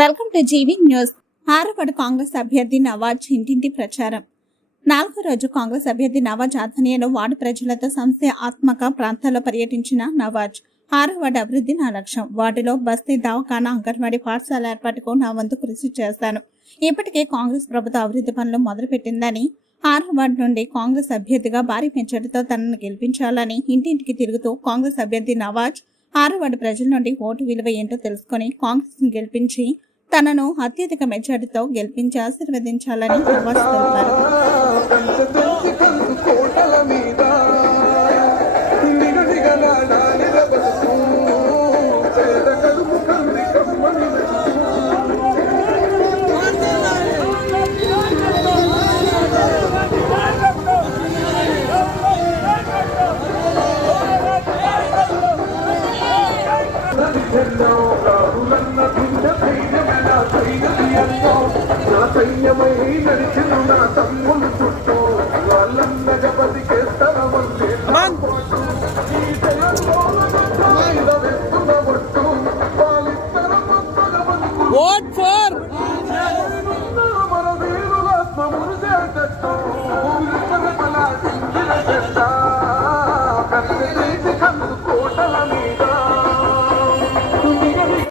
Welcome to GV news. ఆరవడ కాంగ్రెస్ అభ్యర్థి నవాజ్ ఇంటింటి ప్రచారం. 4వ రోజు కాంగ్రెస్ అభ్యర్థి నవాజ్ ఆధ్వర్యంలో వార్డు ప్రజలతో సంస్థాత్మక ప్రాంతాల్లో పర్యటించిన నవాజ్, ఆరవడ అభివృద్ధి నా లక్ష్యం, వార్డులో బస్తీ, దవాఖానా, అంగన్వాడీ పాఠశాల ఏర్పాటుకు నా వంతు కృషి చేస్తాను. ఇప్పటికే కాంగ్రెస్ ప్రభుత్వ అభివృద్ధి పనులు మొదలుపెట్టిందని, 6వ వార్డు నుండి కాంగ్రెస్ అభ్యర్థిగా భారీ పెంచడంతో తనను గెలిపించాలని ఇంటింటికి తిరుగుతూ కాంగ్రెస్ అభ్యర్థి నవాజ్ 6వ వార్డు ప్రజల నుండి ఓటు విలువ ఏంటో తెలుసుకుని కాంగ్రెస్ ను గెలిపించి తనను అత్యధిక మెజార్టీతో గెలిపించి ఆశీర్వదించాలని నవాజ్ తెలిపారు. సైన్యమై నడిచిన నా తమ్ములు